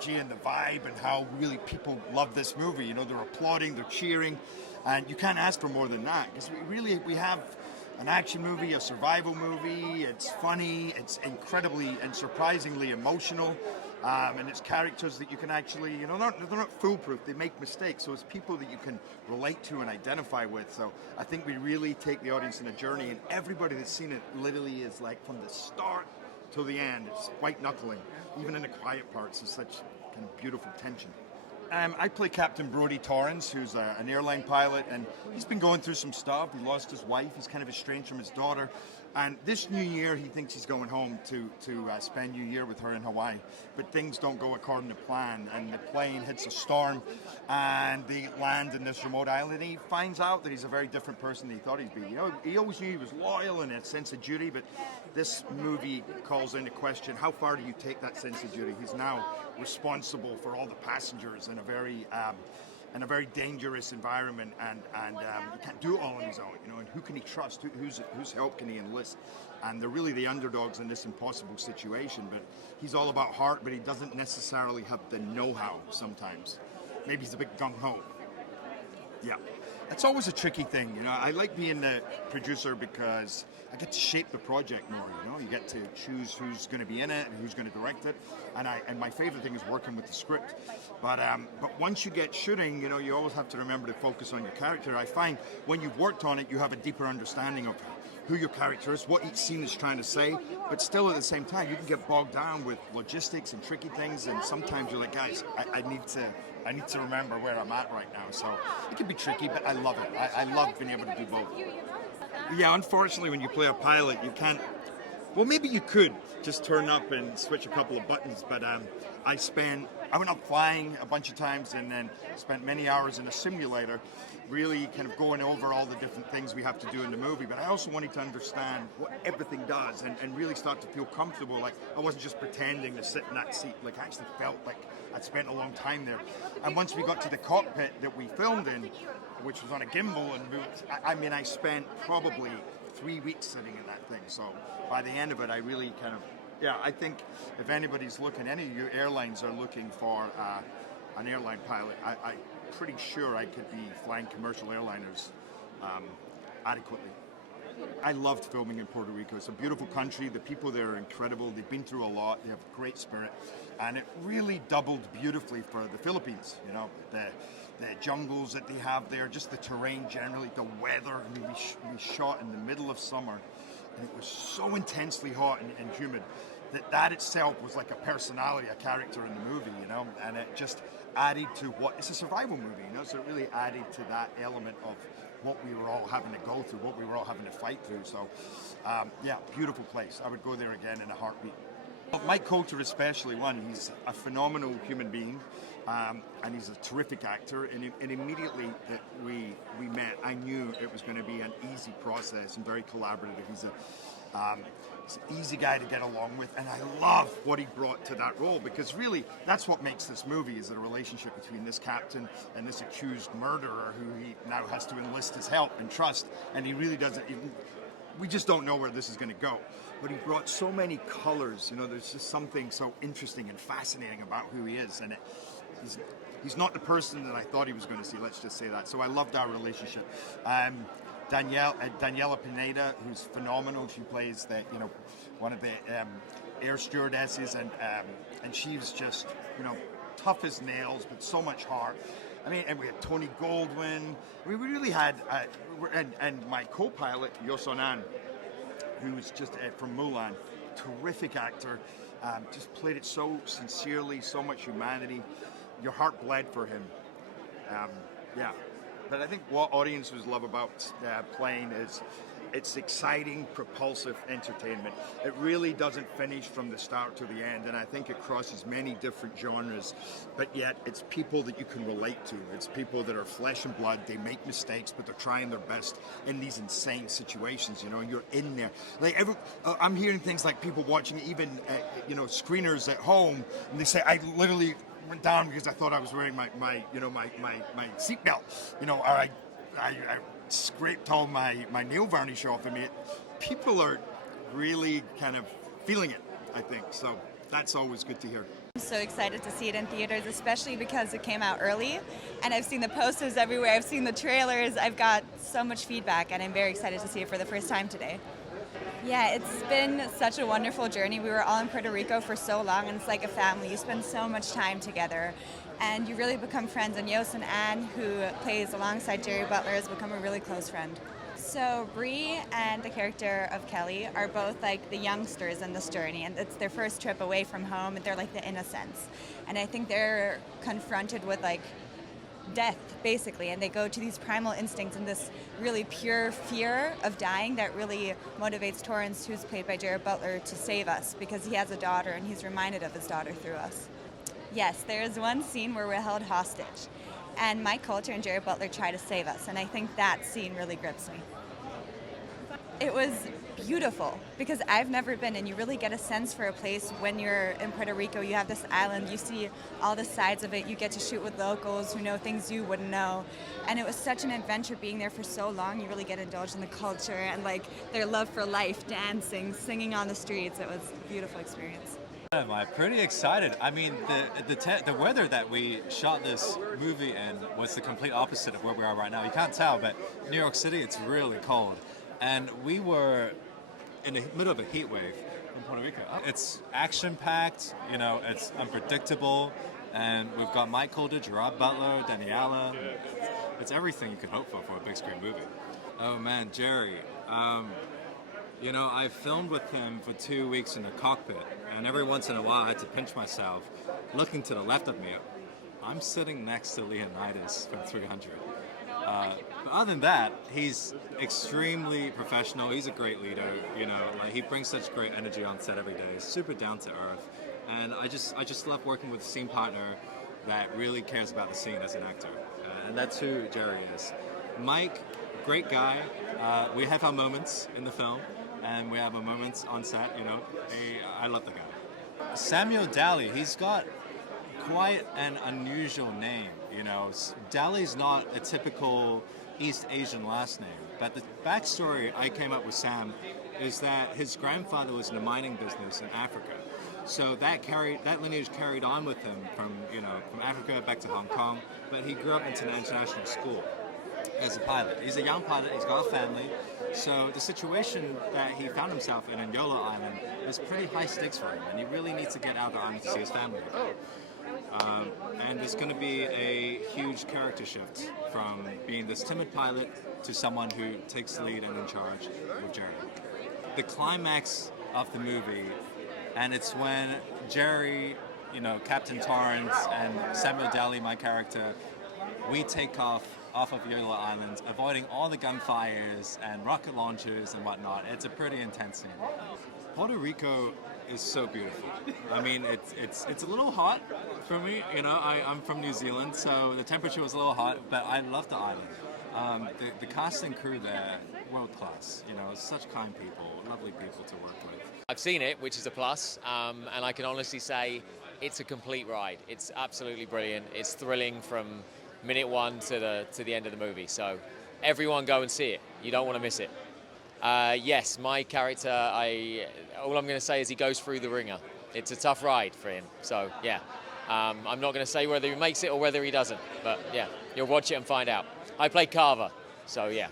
energy and the vibe and how really people love this movie. You know, they're applauding, they're cheering, and you can't ask for more than that, because we have an action movie, a survival movie. It's funny, it's incredibly and surprisingly emotional, and it's characters that you can actually, you know, they're not foolproof, they make mistakes, so it's people that you can relate to and identify with. So I think we really take the audience on a journey, and everybody that's seen it literally is like, from the start till the end, it's white-knuckling. Even in the quiet parts, there's such kind of beautiful tension. I play Captain Brodie Torrance, who's an airline pilot, and he's been going through some stuff. He lost his wife, he's kind of estranged from his daughter, and this New Year he thinks he's going home to spend New Year with her in Hawaii, but things don't go according to plan, and the plane hits a storm, and they land in this remote island, and he finds out that he's a very different person than he thought he'd be. You know, he always knew he was loyal and a sense of duty, but this movie calls into question, how far do you take that sense of duty? He's now responsible for all the passengers in a very dangerous environment, and he can't do it all on his own, you know, and who can he trust, whose help can he enlist? And they're really the underdogs in this impossible situation, but he's all about heart, but he doesn't necessarily have the know-how sometimes. Maybe he's a bit gung-ho. Yeah, it's always a tricky thing, you know. I like being the producer because I get to shape the project more, you know. You get to choose who's going to be in it and who's going to direct it, and my favorite thing is working with the script. But once you get shooting, you know, you always have to remember to focus on your character. I find when you've worked on it, you have a deeper understanding of who your character is, what each scene is trying to say, but still at the same time, you can get bogged down with logistics and tricky things, and sometimes you're like, guys, I need to remember where I'm at right now. So it can be tricky, but I love it. I love being able to do both. Yeah, unfortunately, when you play a pilot, you can't. Well, maybe you could just turn up and switch a couple of buttons, but I went up flying a bunch of times, and then spent many hours in a simulator, really kind of going over all the different things we have to do in the movie. But I also wanted to understand what everything does, and really start to feel comfortable. Like I wasn't just pretending to sit in that seat. Like I actually felt like I'd spent a long time there. And once we got to the cockpit that we filmed in, which was on a gimbal, and I spent probably 3 weeks sitting in that thing. So by the end of it, I really kind of, yeah, I think if anybody's looking, any of your airlines are looking for an airline pilot, I'm pretty sure I could be flying commercial airliners adequately. I loved filming in Puerto Rico. It's a beautiful country. The people there are incredible. They've been through a lot. They have great spirit. And it really doubled beautifully for the Philippines. You know, the jungles that they have there, just the terrain generally, the weather. I mean, we shot in the middle of summer, and it was so intensely hot and humid that itself was like a personality, a character in the movie, you know, and it just added to what, it's a survival movie, you know, so it really added to that element of what we were all having to go through, what we were all having to fight through. So, yeah, beautiful place. I would go there again in a heartbeat. Mike Colter especially, he's a phenomenal human being, and he's a terrific actor, and immediately that we met, I knew it was going to be an easy process and very collaborative. He's an easy guy to get along with, and I love what he brought to that role, because really that's what makes this movie, is a relationship between this captain and this accused murderer who he now has to enlist his help and trust, and he really doesn't even, we just don't know where this is going to go. But he brought so many colors, you know, there's just something so interesting and fascinating about who he is, and he's not the person that I thought he was going to see, let's just say that. So I loved our relationship. Daniella Pineda, who's phenomenal. She plays one of the air stewardesses, and she's just, you know, tough as nails, but so much heart. I mean, and we had Tony Goldwyn. We really had, and my co-pilot Yoson, who was just from Mulan, terrific actor. Just played it so sincerely, so much humanity. Your heart bled for him. Yeah. But I think what audiences love about playing is it's exciting, propulsive entertainment. It really doesn't finish from the start to the end, and I think it crosses many different genres, but yet it's people that you can relate to. It's people that are flesh and blood. They make mistakes, but they're trying their best in these insane situations, you know, and you're in there. Like I'm hearing things like people watching even, screeners at home, and they say, I literally went down because I thought I was wearing my seatbelt, you know, or I scraped all my nail varnish off. I mean, people are really kind of feeling it, I think. So that's always good to hear. I'm so excited to see it in theaters, especially because it came out early, and I've seen the posters everywhere, I've seen the trailers, I've got so much feedback, and I'm very excited to see it for the first time today. Yeah, it's been such a wonderful journey. We were all in Puerto Rico for so long, and it's like a family. You spend so much time together, and you really become friends. And Yoson Ann, who plays alongside Gerard Butler, has become a really close friend. So Bree and the character of Kelly are both like the youngsters in this journey, and it's their first trip away from home, and they're like the innocents. And I think they're confronted with like death, basically, and they go to these primal instincts and this really pure fear of dying that really motivates Torrance, who's played by Gerard Butler, to save us, because he has a daughter and he's reminded of his daughter through us. Yes, there's one scene where we're held hostage, and Colter and Gerard Butler try to save us, and I think that scene really grips me. It was beautiful, because I've never been, and you really get a sense for a place when you're in Puerto Rico. You have this island, you see all the sides of it, you get to shoot with locals who know things you wouldn't know, and it was such an adventure being there for so long. You really get indulged in the culture and like their love for life, dancing, singing on the streets. It was a beautiful experience. I'm pretty excited. I mean, the weather that we shot this movie in was the complete opposite of where we are right now. You can't tell, but New York City, it's really cold. And we were in the middle of a heat wave in Puerto Rico. It's action-packed, you know, it's unpredictable, and we've got Colter, Gerard Butler, Daniella. It's everything you could hope for a big screen movie. Oh man, Jerry. You know, I filmed with him for 2 weeks in the cockpit, and every once in a while I had to pinch myself. Looking to the left of me, I'm sitting next to Leonidas from 300. But other than that, he's extremely professional. He's a great leader. You know, like he brings such great energy on set every day. He's super down to earth, and I just love working with a scene partner that really cares about the scene as an actor, and that's who Jerry is. Mike, great guy. We have our moments in the film, and we have our moments on set. You know, I love the guy. Samuel Daly, he's got quite an unusual name. You know, Dali's not a typical East Asian last name, but the backstory I came up with Sam is that his grandfather was in the mining business in Africa. So that lineage carried on with him from Africa back to Hong Kong, but he grew up into an international school as a pilot. He's a young pilot, he's got a family, so the situation that he found himself in Yola Island is pretty high stakes for him, and he really needs to get out of the island to see his family. And there's going to be a huge character shift from being this timid pilot to someone who takes the lead and in charge with Jerry. The climax of the movie, and it's when Jerry, you know, Captain Torrance and Samuel Daly, my character, we take off of Yola Island, avoiding all the gunfires and rocket launchers and whatnot. It's a pretty intense scene. Puerto Rico is so beautiful. I mean, it's a little hot for me. You know, I'm from New Zealand, so the temperature was a little hot, but I love the island. The cast and crew there, world class. You know, such kind people, lovely people to work with. I've seen it, which is a plus, and I can honestly say it's a complete ride. It's absolutely brilliant. It's thrilling from minute one to the end of the movie. So everyone go and see it. You don't want to miss it. Yes, my character, all I'm going to say is he goes through the ringer. It's a tough ride for him, so yeah. I'm not going to say whether he makes it or whether he doesn't, but yeah, you'll watch it and find out. I play Carver, so yeah.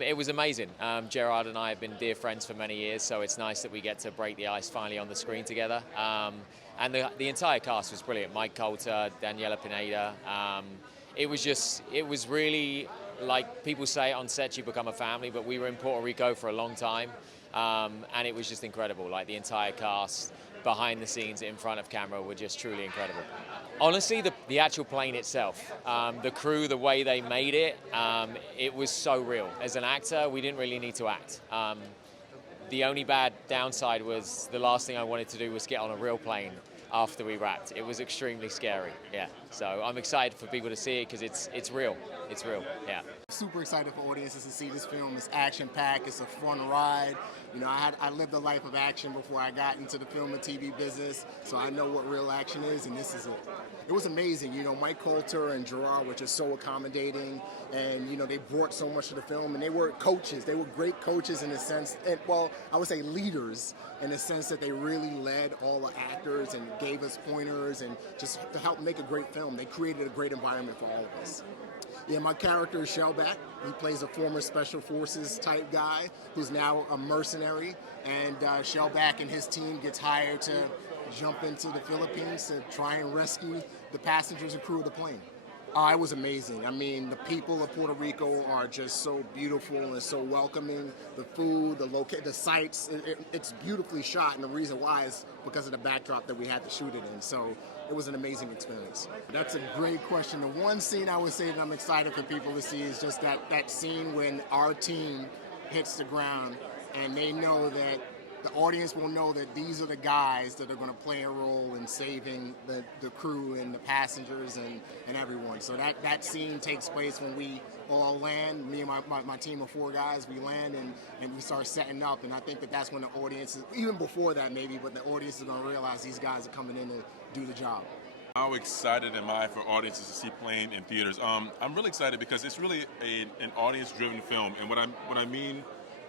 It was amazing. Gerard and I have been dear friends for many years, so it's nice that we get to break the ice finally on the screen together. And the entire cast was brilliant. Colter, Daniella, Pineda. It was really, like people say on set, you become a family, but we were in Puerto Rico for a long time, and it was just incredible. Like the entire cast, behind the scenes, in front of camera, were just truly incredible. Honestly, the actual plane itself, the crew, the way they made it, it was so real. As an actor, we didn't really need to act. The only bad downside was the last thing I wanted to do was get on a real plane after we wrapped. It was extremely scary, yeah. So I'm excited for people to see it because it's real. It's real. Yeah. Super excited for audiences to see this film. It's action-packed. It's a fun ride. You know, I lived a life of action before I got into the film and TV business, so I know what real action is, and this is it. It was amazing. You know, Mike Colter and Gerard were just so accommodating, and, you know, they brought so much to the film, and they were coaches. They were great coaches in the sense, and, well, I would say leaders in the sense that they really led all the actors and gave us pointers and just to help make a great film. They created a great environment for all of us. Yeah, my character is Shellback. He plays a former Special Forces type guy who's now a mercenary. And Shellback and his team gets hired to jump into the Philippines to try and rescue the passengers and crew of the plane. It was amazing. I mean, the people of Puerto Rico are just so beautiful and so welcoming. The food, the sights, it's beautifully shot, and the reason why is because of the backdrop that we had to shoot it in. So it was an amazing experience. That's a great question. The one scene I would say that I'm excited for people to see is just that scene when our team hits the ground and they know that the audience will know that these are the guys that are going to play a role in saving the crew and the passengers and everyone. So that scene takes place when we all land. Me and my team of 4 guys, we land and we start setting up. And I think that's when the audience, even before that maybe, but the audience is going to realize these guys are coming in to do the job. How excited am I for audiences to see Plane in theaters? I'm really excited because it's really an audience-driven film. And what I mean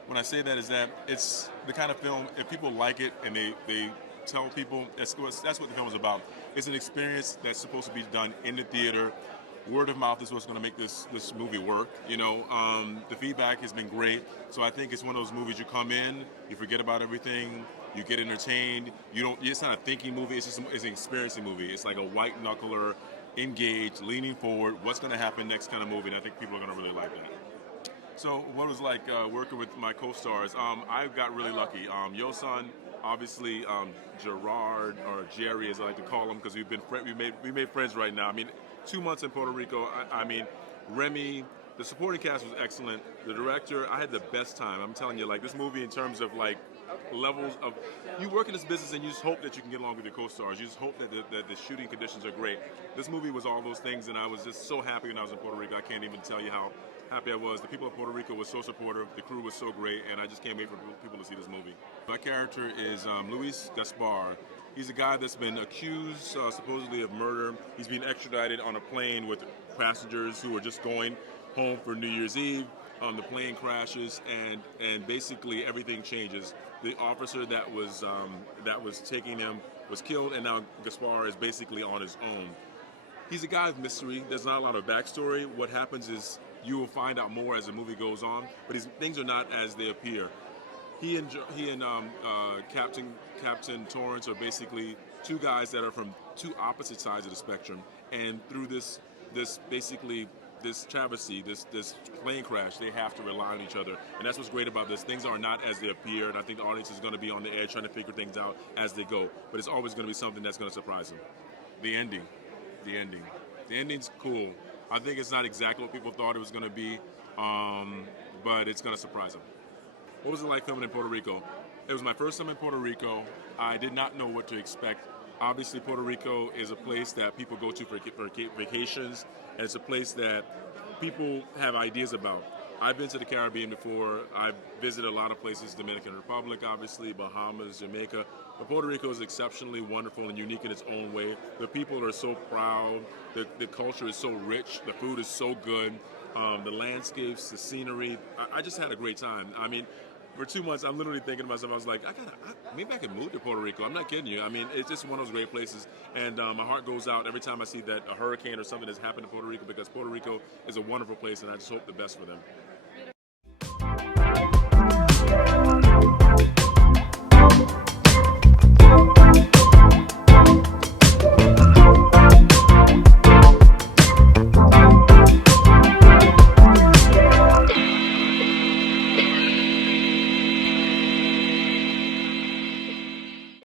when I say that is that it's the kind of film, if people like it and they tell people, that's what the film is about. It's an experience that's supposed to be done in the theater. Word of mouth is what's going to make this movie work. You know, the feedback has been great. So I think it's one of those movies you come in, you forget about everything, you get entertained. It's not a thinking movie. It's an experiencing movie. It's like a white-knuckler, engaged, leaning forward. What's going to happen next kind of movie? And I think people are going to really like that. So what it was like working with my co-stars, I got really lucky. Yoson, obviously Gerard, or Jerry as I like to call him, because we made friends right now. I mean, 2 months in Puerto Rico, I mean, Remi, the supporting cast was excellent. The director, I had the best time. I'm telling you, like, this movie in terms of like levels of, you work in this business and you just hope that you can get along with your co-stars. You just hope that the shooting conditions are great. This movie was all those things, and I was just so happy when I was in Puerto Rico. I can't even tell you how happy I was. The people of Puerto Rico were so supportive. The crew was so great, and I just can't wait for people to see this movie. My character is Louis Gaspare. He's a guy that's been accused supposedly of murder. He's being extradited on a plane with passengers who are just going home for New Year's Eve. The plane crashes, and basically everything changes. The officer that was taking him was killed, and now Gaspar is basically on his own. He's a guy of mystery. There's not a lot of backstory. What happens is you will find out more as the movie goes on, but things are not as they appear. He and Captain Torrance are basically 2 guys that are from 2 opposite sides of the spectrum, and through this travesty, this plane crash, they have to rely on each other. And that's what's great about this. Things are not as they appear, and I think the audience is going to be on the edge trying to figure things out as they go. But it's always going to be something that's going to surprise them. The ending. The ending's cool. I think it's not exactly what people thought it was going to be, but it's going to surprise them. What was it like filming in Puerto Rico? It was my first time in Puerto Rico. I did not know what to expect. Obviously, Puerto Rico is a place that people go to for vacations, and it's a place that people have ideas about. I've been to the Caribbean before. I've visited a lot of places, Dominican Republic, obviously, Bahamas, Jamaica. But Puerto Rico is exceptionally wonderful and unique in its own way. The people are so proud. The culture is so rich. The food is so good. The landscapes, the scenery. I just had a great time. I mean, for 2 months, I'm literally thinking to myself, I was like, maybe I could move to Puerto Rico. I'm not kidding you. I mean, it's just one of those great places. And my heart goes out every time I see that a hurricane or something has happened to Puerto Rico, because Puerto Rico is a wonderful place, and I just hope the best for them.